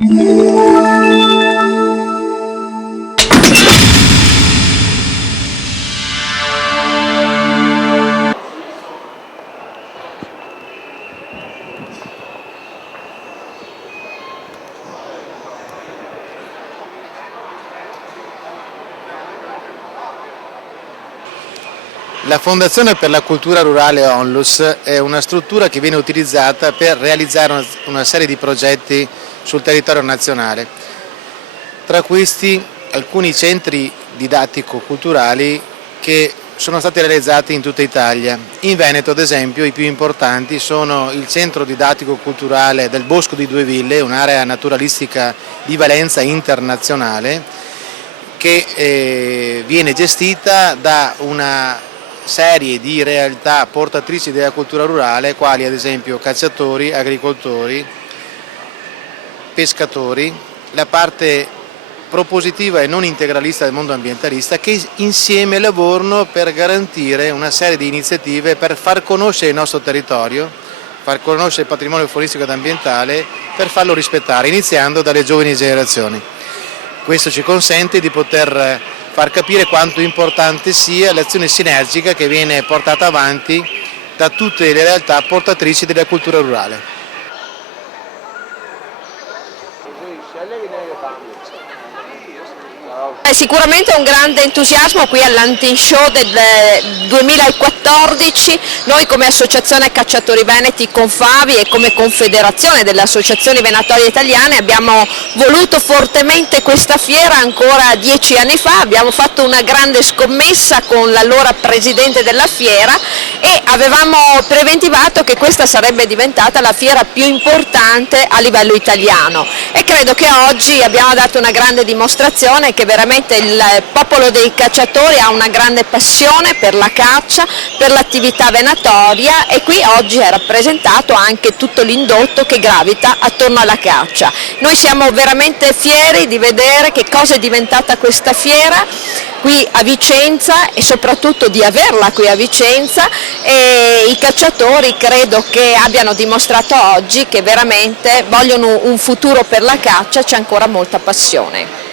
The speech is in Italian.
La Fondazione per la Cultura Rurale Onlus è una struttura che viene utilizzata per realizzare una serie di progetti sul territorio nazionale. Tra questi alcuni centri didattico-culturali che sono stati realizzati in tutta Italia. In Veneto, ad esempio, i più importanti sono il Centro Didattico-Culturale del Bosco di Due Ville, un'area naturalistica di valenza internazionale, che viene gestita da una serie di realtà portatrici della cultura rurale, quali ad esempio cacciatori, agricoltori, pescatori, la parte propositiva e non integralista del mondo ambientalista, che insieme lavorano per garantire una serie di iniziative per far conoscere il nostro territorio, far conoscere il patrimonio faunistico ed ambientale, per farlo rispettare, iniziando dalle giovani generazioni. Questo ci consente di poter far capire quanto importante sia l'azione sinergica che viene portata avanti da tutte le realtà portatrici della cultura rurale. Sicuramente un grande entusiasmo qui all'Hunting Show del 2014. Noi come Associazione Cacciatori Veneti Confavi e come Confederazione delle Associazioni Venatorie Italiane abbiamo voluto fortemente questa fiera ancora 10 anni fa. Abbiamo fatto una grande scommessa con l'allora presidente della fiera e avevamo preventivato che questa sarebbe diventata la fiera più importante a livello italiano, e credo che oggi abbiamo dato una grande dimostrazione che veramente il popolo dei cacciatori ha una grande passione per la caccia, per l'attività venatoria, e qui oggi è rappresentato anche tutto l'indotto che gravita attorno alla caccia. Noi siamo veramente fieri di vedere che cosa è diventata questa fiera qui a Vicenza e soprattutto di averla qui a Vicenza, e i cacciatori credo che abbiano dimostrato oggi che veramente vogliono un futuro per la caccia, c'è ancora molta passione.